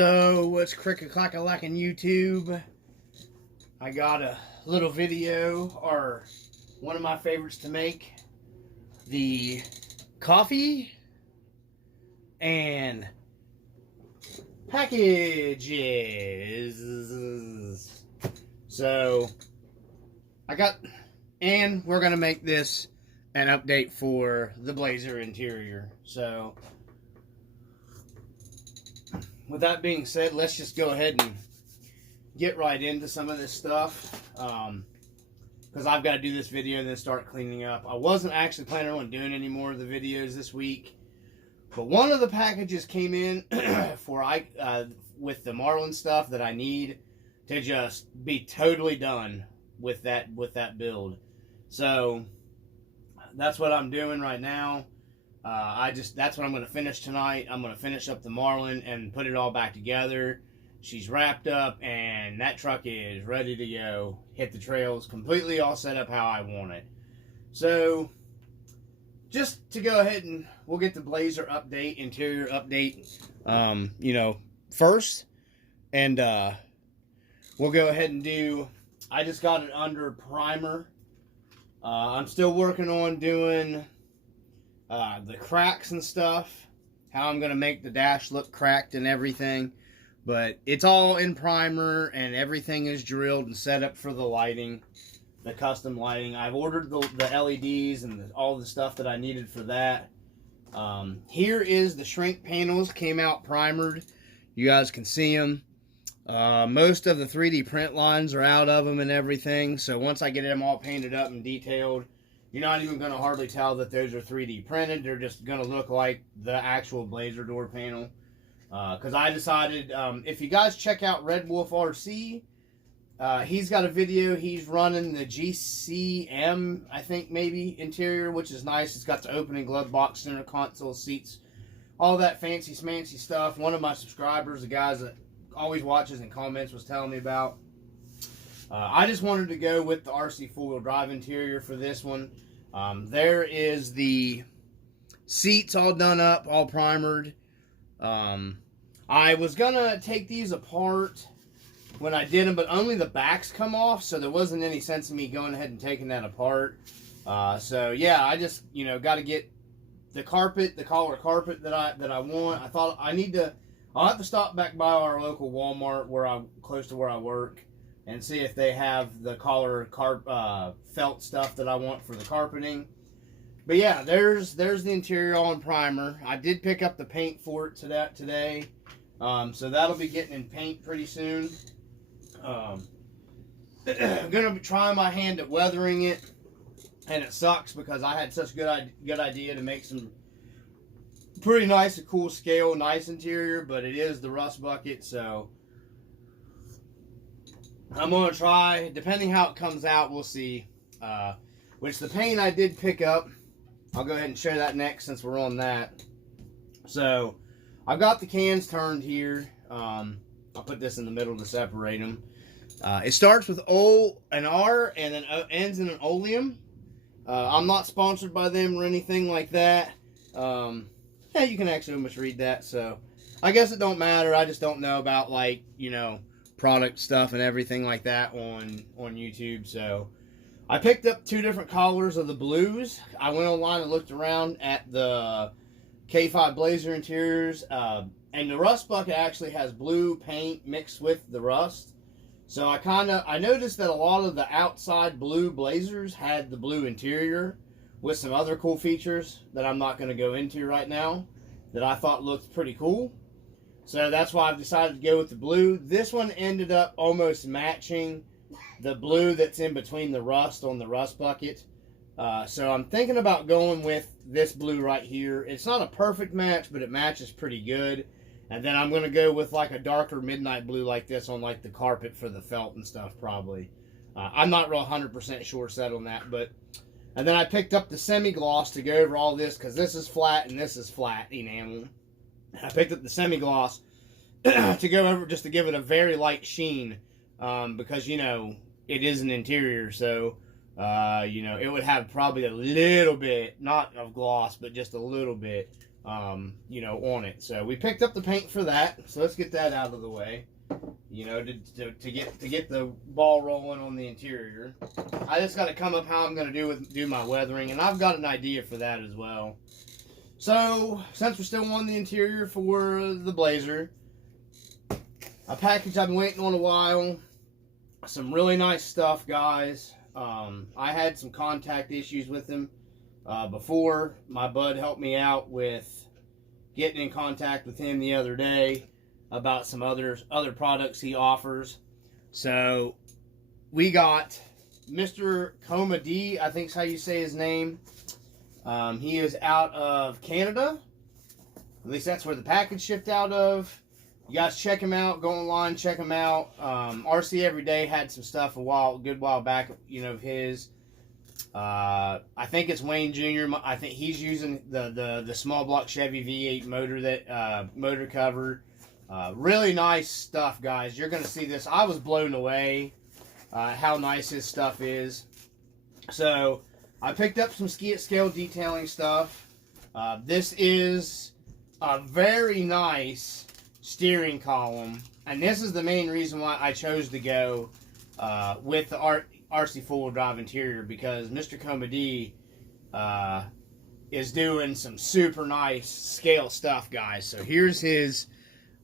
So, what's crick-a-clack-a-lackin' YouTube? I got a little video, or one of my favorites to make, the coffee and packages. So, and we're going to make this an update for the Blazer interior. So, with that being said, let's just go ahead and get right into some of this stuff, because I've got to do this video and then start cleaning up. I wasn't actually planning on doing any more of the videos this week, but one of the packages came in with the Marlin stuff that I need to just be totally done with that build. So that's what I'm doing right now. That's what I'm going to finish tonight. I'm going to finish up the Marlin and put it all back together. She's wrapped up and that truck is ready to go. Hit the trails, completely all set up how I want it. So, just to go ahead and we'll get the Blazer update, interior update, first. And, we'll go ahead and I just got it under primer. I'm still working on doing the cracks and stuff, how I'm going to make the dash look cracked and everything, but it's all in primer and everything is drilled and set up for the lighting, the custom lighting. I've ordered the LEDs and all the stuff that I needed for that. Here is the shrink panels, came out primered. You guys can see them. Most of the 3D print lines are out of them and everything, so once I get them all painted up and detailed, you're not even going to hardly tell that those are 3D printed. They're just going to look like the actual Blazer door panel. Because I decided, if you guys check out Red Wolf RC, he's got a video. He's running the GCM, I think maybe, interior, which is nice. It's got the opening glove box, center console, seats, all that fancy smancy stuff. One of my subscribers, the guys that always watches and comments, was telling me about. I just wanted to go with the Rc4wd drive interior for this one. There is the seats all done up, all primered. I was gonna take these apart when I did them, but only the backs come off, so there wasn't any sense in me going ahead and taking that apart. So yeah, I just got to get the carpet, the collar carpet that I want. I thought I'll have to stop back by our local Walmart close to where I work, and see if they have the collar felt stuff that I want for the carpeting. But yeah, there's the interior all in primer. I did pick up the paint for it today, so that'll be getting in paint pretty soon. I'm gonna be trying my hand at weathering it, and it sucks because I had such a good idea to make some pretty nice and cool scale, nice interior, but it is the rust bucket, so I'm going to try, depending how it comes out, we'll see. Which the paint I did pick up, I'll go ahead and show that next since we're on that. So, I've got the cans turned here. I'll put this in the middle to separate them. It starts with an R and then ends in an oleum. I'm not sponsored by them or anything like that. Yeah, you can actually almost read that, so I guess it don't matter. I just don't know about, product stuff and everything like that on YouTube. So I picked up 2 different collars of the blues. I went online and looked around at the K5 Blazer interiors, and the rust bucket actually has blue paint mixed with the rust. So I noticed that a lot of the outside blue Blazers had the blue interior with some other cool features that I'm not going to go into right now that I thought looked pretty cool. So that's why I've decided to go with the blue. This one ended up almost matching the blue that's in between the rust on the rust bucket. So I'm thinking about going with this blue right here. It's not a perfect match, but it matches pretty good. And then I'm going to go with like a darker midnight blue like this on like the carpet for the felt and stuff probably. I'm not real 100% sure set on that. And then I picked up the semi-gloss to go over all this because this is flat and this is flat enamel. I picked up the semi-gloss to go over just to give it a very light sheen, because, it is an interior, so, it would have probably a little bit, not of gloss, but just a little bit you know, on it. So we picked up the paint for that. So let's get that out of the way. You know, to get the ball rolling on the interior. I just got to come up how I'm going to do my weathering, and I've got an idea for that as well. So since we're still on the interior for the Blazer, a package I've been waiting on a while. Some really nice stuff, guys. I had some contact issues with him before. My bud helped me out with getting in contact with him the other day about some other products he offers. So we got Mr. Coffee&Packages, I think is how you say his name. He is out of Canada. At least that's where the package shipped out of. You guys check him out. Go online, check him out. Rc4wd had some stuff a good while back, you know, of his. I think it's Wayne Jr. I think he's using the small block Chevy V8 motor motor cover. Really nice stuff, guys. You're gonna see this. I was blown away how nice his stuff is. So I picked up some scale detailing stuff. This is a very nice steering column, and this is the main reason why I chose to go with the Rc4wd drive interior, because Mr. Coffee&Packages is doing some super nice scale stuff, guys. So here's his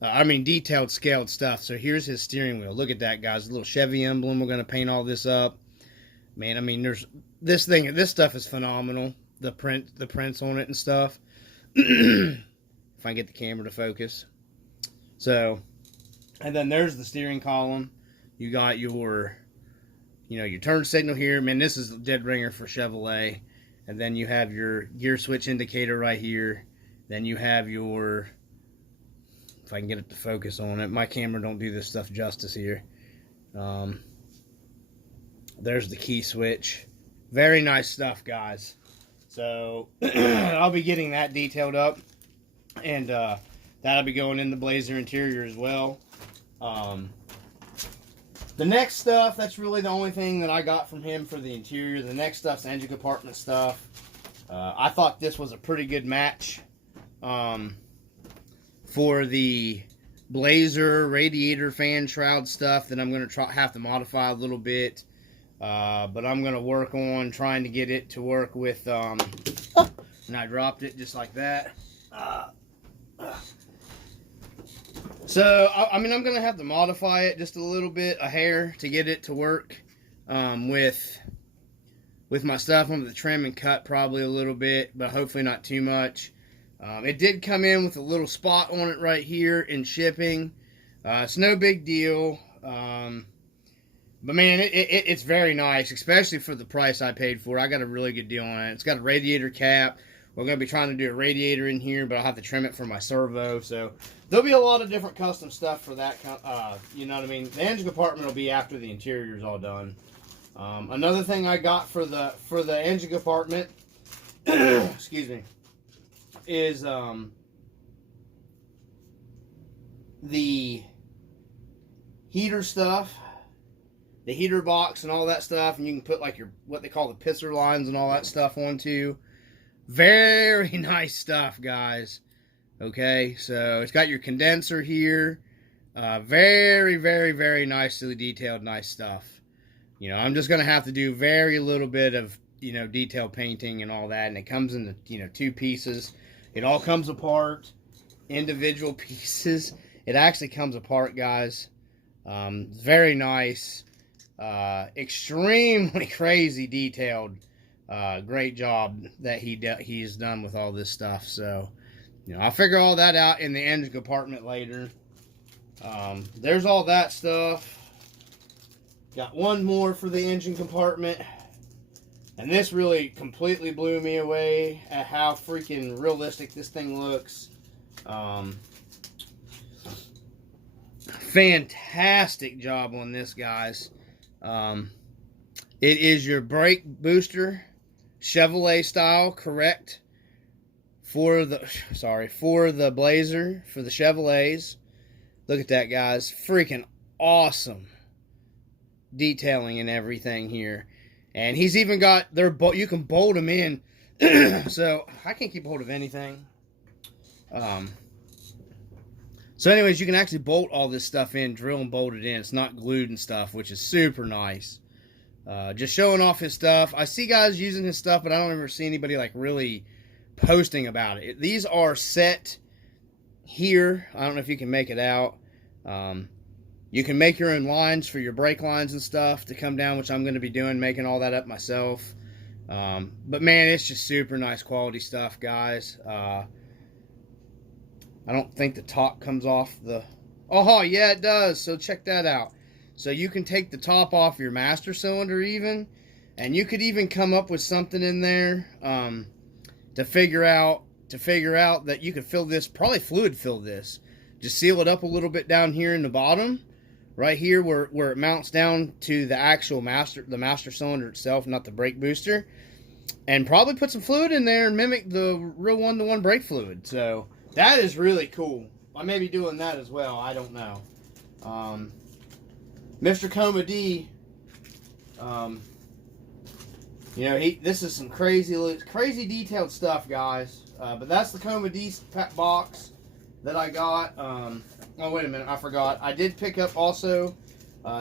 detailed scaled stuff. So here's his steering wheel. Look at that, guys. A little Chevy emblem. We're going to paint all this up. Man, I mean, there's this stuff is phenomenal. The prints on it and stuff. If I can get the camera to focus. So, and then there's the steering column. You got your, you know, your turn signal here. Man, this is a dead ringer for Chevrolet. And then you have your gear switch indicator right here. Then you have your, if I can get it to focus on it. My camera don't do this stuff justice here. There's the key switch. Very nice stuff, guys. So I'll be getting that detailed up, and that'll be going in the Blazer interior as well. The next stuff, that's really the only thing that I got from him for the interior. The next stuff's engine compartment stuff. I thought this was a pretty good match for the Blazer radiator fan shroud stuff that I'm going to have to modify a little bit. But I'm going to work on trying to get it to work with, and I dropped it just like that. So, I mean, I'm going to have to modify it just a little bit, a hair, to get it to work with my stuff. I'm going to trim and cut probably a little bit, but hopefully not too much. It did come in with a little spot on it right here in shipping. It's no big deal. But man, it's very nice, especially for the price I paid for it. I got a really good deal on it. It's got a radiator cap. We're going to be trying to do a radiator in here, but I'll have to trim it for my servo. So there'll be a lot of different custom stuff for that. You know what I mean? The engine compartment will be after the interior is all done. Another thing I got for the engine compartment, excuse me, is the heater stuff. The heater box and all that stuff, and you can put like your, what they call the pisser lines and all that stuff onto. Very nice stuff, guys. Okay, so it's got your condenser here. Very, very, very nicely detailed, nice stuff. You know, I'm just going to have to do very little bit of, you know, detail painting and all that, and it comes in, you know, 2 pieces. It all comes apart, individual pieces. It actually comes apart, guys. Very nice. Extremely crazy detailed. Great job that he's done with all this stuff. So, you know, I'll figure all that out in the engine compartment later. There's all that stuff. Got one more for the engine compartment, and this really completely blew me away at how freaking realistic this thing looks. Fantastic job on this, guys. It is your brake booster, Chevrolet style, correct, for the Blazer, for the Chevrolets. Look at that, guys. Freaking awesome detailing and everything here. And he's even got you can bolt them in. So I can't keep hold of anything. So anyways, you can actually bolt all this stuff in, drill and bolt it in. It's not glued and stuff, which is super nice. Just showing off his stuff. I see guys using his stuff, but I don't ever see anybody like really posting about it. These are set here. I don't know if you can make it out. You can make your own lines for your brake lines and stuff to come down, which I'm going to be doing, making all that up myself. But man, it's just super nice quality stuff, guys. I don't think the top comes off the... Oh, yeah, it does. So check that out. So you can take the top off your master cylinder even, and you could even come up with something in there to figure out that you could fill this, probably fluid fill this. Just seal it up a little bit down here in the bottom, right here where it mounts down to the actual the master cylinder itself, not the brake booster, and probably put some fluid in there and mimic the real one-to-one brake fluid. So that is really cool. I may be doing that as well. I don't know. Mr. Coffee&D, you know, this is some crazy detailed stuff, guys. But that's the Coffee&D box that I got. Oh, wait a minute, I forgot. I did pick up also,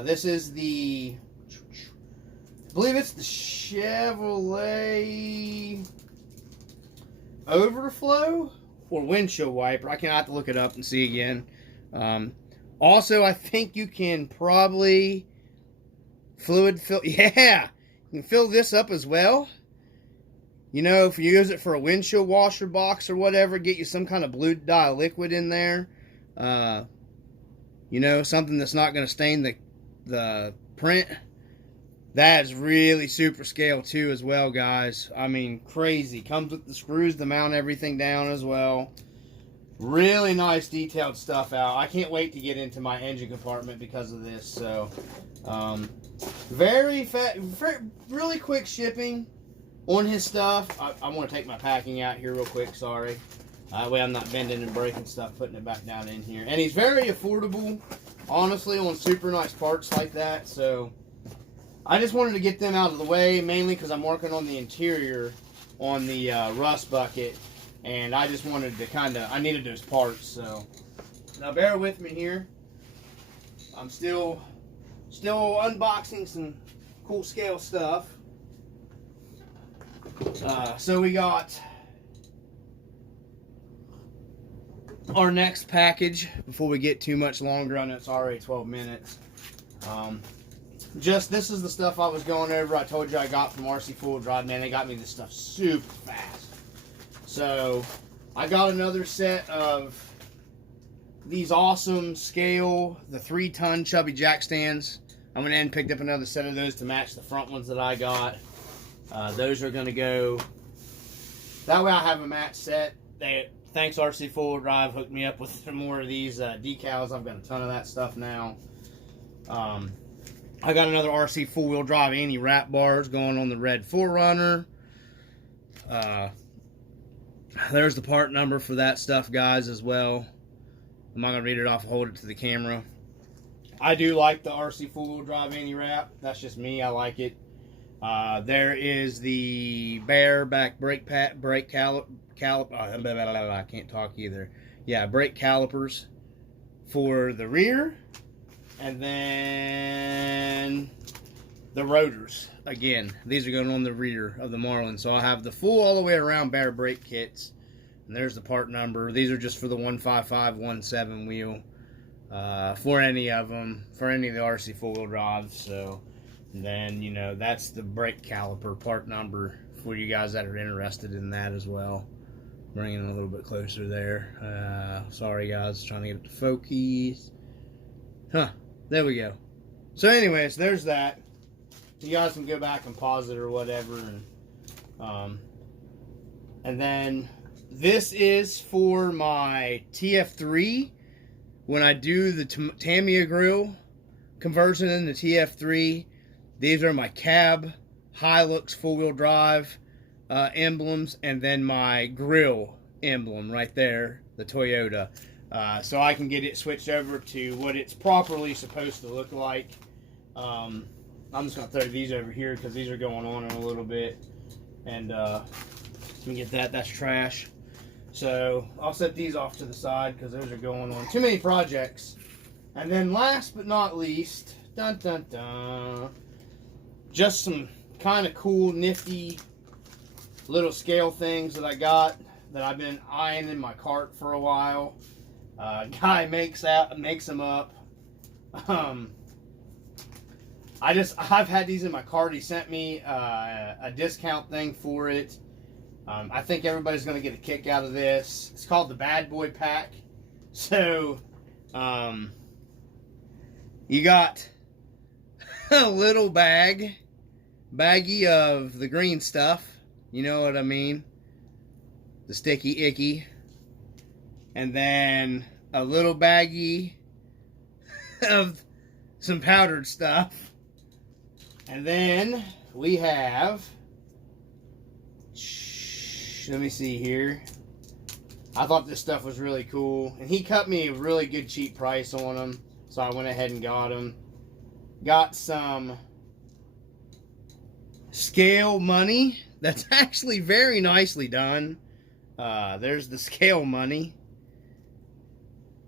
this is the, I believe it's the Chevrolet Overflow or windshield wiper. I have to look it up and see again. Also, I think you can probably fluid fill. Yeah, you can fill this up as well. You know, if you use it for a windshield washer box or whatever, get you some kind of blue dye liquid in there. You know, something that's not going to stain the print. That is really super scale too as well, guys. I mean, crazy. Comes with the screws to mount everything down as well. Really nice detailed stuff out. I can't wait to get into my engine compartment because of this. So, really quick shipping on his stuff. I want to take my packing out here real quick, sorry. That way I'm not bending and breaking stuff, putting it back down in here. And he's very affordable, honestly, on super nice parts like that. So I just wanted to get them out of the way, mainly because I'm working on the interior on the rust bucket. And I just wanted to I needed those parts. So now bear with me here. I'm still unboxing some cool scale stuff. So we got our next package before we get too much longer. I know it's already 12 minutes. This is the stuff I was going over. I told you I got from Rc4wd. Man, they got me this stuff super fast. So I got another set of these awesome scale, the 3-ton chubby jack stands. I went in and picked up another set of those to match the front ones that I got. Those are going to go, that way I have a match set. Thanks Rc4wd hooked me up with some more of these decals. I've got a ton of that stuff now. I got another RC 4-wheel drive anti-wrap bars going on the red 4Runner. There's the part number for that stuff, guys, as well. I'm not going to read it off and hold it to the camera. I do like the RC 4-wheel drive anti-wrap. That's just me. I like it. There is the bareback brake I can't talk either. Yeah, brake calipers for the rear. And then the rotors. Again, these are going on the rear of the Marlin. So I have the full all the way around bare brake kits. And there's the part number. These are just for the 155-17 wheel. For any of them. For any of the RC 4-wheel drives. So then, you know, that's the brake caliper part number for you guys that are interested in that as well. Bringing it a little bit closer there. Sorry guys, trying to get it to focus. There we go. So anyways, there's that. You guys can go back and pause it or whatever. And then this is for my TF3. When I do the Tamiya grill conversion into TF3, these are my cab Hilux 4-wheel drive emblems, and then my grill emblem right there, the Toyota. So I can get it switched over to what it's properly supposed to look like. I'm just going to throw these over here because these are going on in a little bit. And let me get that. That's trash. So I'll set these off to the side because those are going on too many projects. And then last but not least, dun dun dun, just some kind of cool, nifty little scale things that I got that I've been eyeing in my cart for a while. Guy makes them up. I've had these in my cart. He sent me a discount thing for it. I think everybody's going to get a kick out of this. It's called the Bad Boy Pack. So, you got a little baggie of the green stuff. You know what I mean? The sticky icky. And then a little baggie of some powdered stuff. And then we have, let me see here. I thought this stuff was really cool. And he cut me a really good cheap price on them. So I went ahead and got them. Got some scale money. That's actually very nicely done. There's the scale money.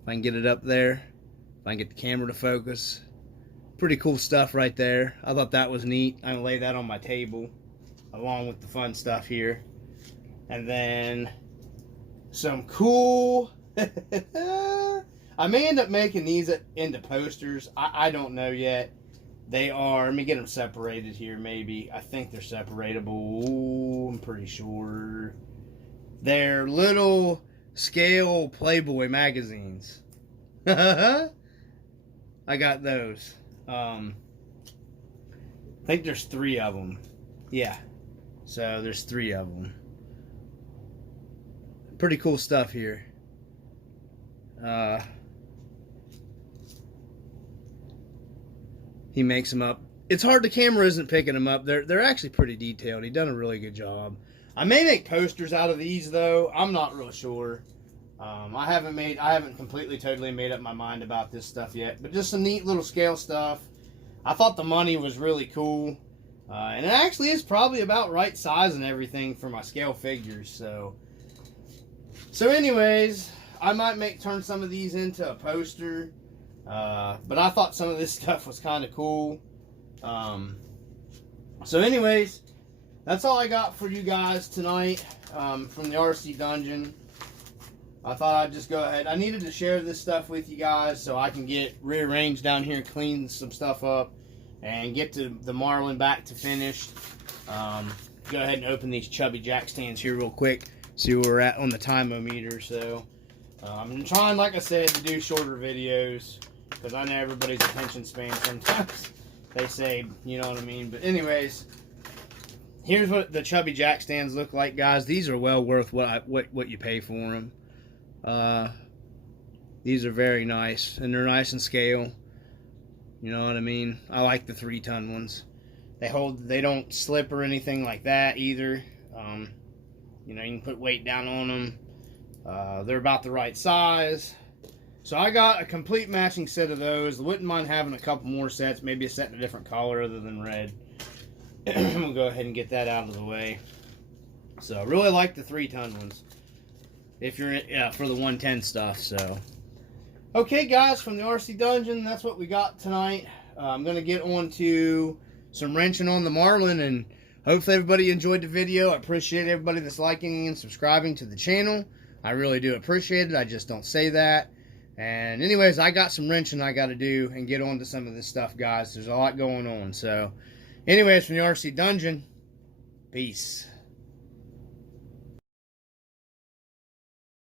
If I can get it up there. If I can get the camera to focus. Pretty cool stuff right there. I thought that was neat. I'm going to lay that on my table along with the fun stuff here. And then some cool... I may end up making these into posters. I don't know yet. They are... Let me get them separated here maybe. I think they're separatable. Ooh, I'm pretty sure. They're little scale Playboy magazines. I got those. I think there's 3 of them. Yeah. So there's 3 of them. Pretty cool stuff here. He makes them up. It's hard, the camera isn't picking them up. They're actually pretty detailed. He done a really good job. I may make posters out of these though. I'm not real sure. I haven't completely totally made up my mind about this stuff yet, but just some neat little scale stuff. I thought the money was really cool. And it actually is probably about right size and everything for my scale figures. So anyways, I might turn some of these into a poster. But I thought some of this stuff was kind of cool. So anyways, that's all I got for you guys tonight from the RC Dungeon. I thought I'd just go ahead. I needed to share this stuff with you guys so I can get rearranged down here and clean some stuff up and get to the Marlin back to finished. Go ahead and open these chubby jack stands here real quick. See where we're at on the time-o-meter. So I'm trying, like I said, to do shorter videos because I know everybody's attention span sometimes. They say, you know what I mean. But anyways, here's what the chubby jack stands look like, guys. These are well worth what you pay for them. These are very nice, and they're nice in scale. You know what I mean? I like the 3-ton ones. They don't slip or anything like that either. You know, you can put weight down on them. They're about the right size. So I got a complete matching set of those. Wouldn't mind having a couple more sets, maybe a set in a different color other than red. We'll go ahead and get that out of the way. So I really like the 3-ton ones. If you're for the 110 stuff. So okay, guys, from the RC Dungeon, that's what we got tonight. I'm gonna get on to some wrenching on the Marlin, and hopefully everybody enjoyed the video. I appreciate everybody that's liking and subscribing to the channel. I really do appreciate it. I just don't say that. And anyways, I got some wrenching I got to do and get on to some of this stuff, guys. There's a lot going on. So anyways, from the RC Dungeon, peace.